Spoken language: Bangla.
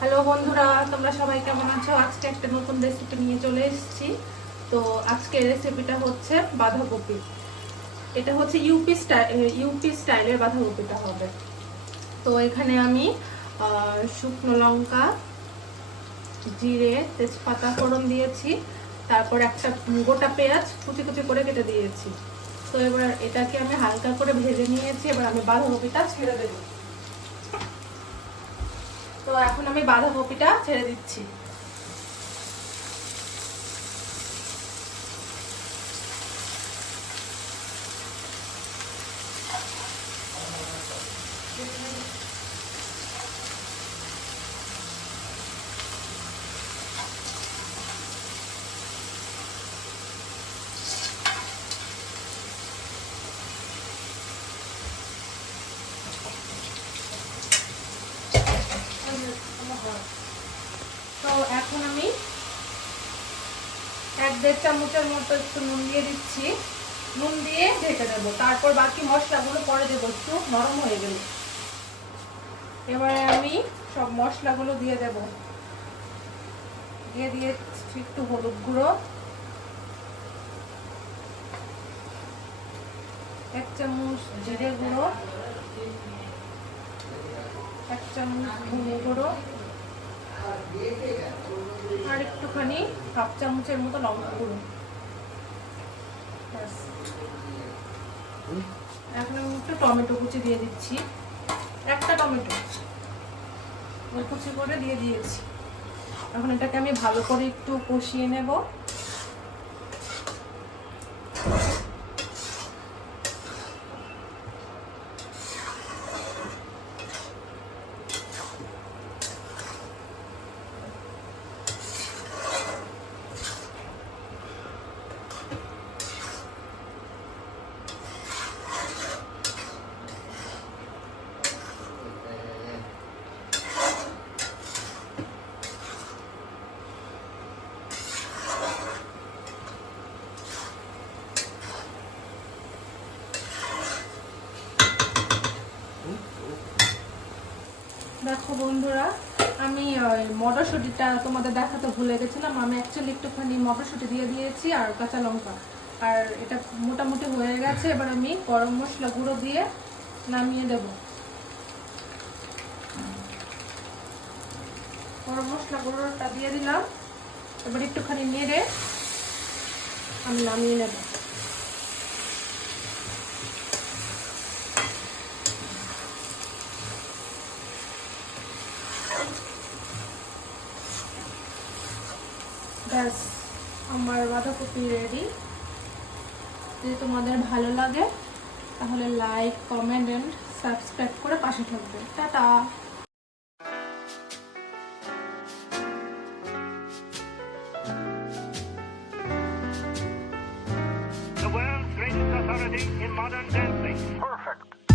হ্যালো বন্ধুরা, তোমরা সবাই কেমন আছো? আজকে একটা নতুন রেসিপি নিয়ে চলে এসেছি। তো আজকে রেসিপিটা হচ্ছে বাঁধাকপি। এটা হচ্ছে ইউপি স্টাইলের বাঁধাকপিটা হবে। তো এখানে আমি শুকনো লঙ্কা, জিরে, তেজপাতা ফোড়ন দিয়েছি। তারপর একটা গোটা পেঁয়াজ কুচি কুচি করে কেটে দিয়েছি। তো এবার এটাকে আমি হালকা করে ভেজে নিয়েছি। এবার আমি বাঁধাকপিটা ছেড়ে দেবো। তো এখন আমি বাঁধাকপিটা ছেড়ে দিচ্ছি। তো এখন আমি 1-1.5 চামচের মতো একটু নুন দিয়ে দিচ্ছি। নুন দিয়ে ঢেকে দেবো। তারপর বাকি মশলাগুলো পরে দেবো একটু নরম হয়ে গেলে। এবারে আমি সব মশলাগুলো দিয়ে দেব। দিয়ে দিয়েছি একটু হলুদ গুঁড়ো, 1 চামচ জিরে গুঁড়ো, 1 চামচ ধনে গুঁড়ো, আর একটুখানি 1/2 চামচের মতো লঙ্কা গুঁড়ো। এখন আমি একটু টমেটো কুচি দিয়ে দিচ্ছি। একটা টমেটো কুচি করে দিয়ে দিয়েছি। এখন এটাকে আমি ভালো করে একটু কষিয়ে নেব। দেখো বন্ধুরা, আমি মটরশুঁটিটা তোমাদের দেখাতে ভুলে গেছিলাম। আমি অ্যাকচুয়ালি একটুখানি মটরশুঁটি দিয়ে দিয়েছি আর কাঁচা লঙ্কা। আর এটা মোটামুটি হয়ে গেছে। এবার আমি গরম মশলা গুঁড়ো দিয়ে নামিয়ে দেব। গরম মশলা গুঁড়োটা দিয়ে দিলাম। এবার একটুখানি নেড়ে আমি নামিয়ে নেব। ব্যাস, আমার বাঁধাকপি রেডি। যদি তোমাদের ভালো লাগে তাহলে লাইক, কমেন্ট এন্ড সাবস্ক্রাইব করে পাশে থাকবে। Tata. The world's greatest authority in modern dancing. Perfect.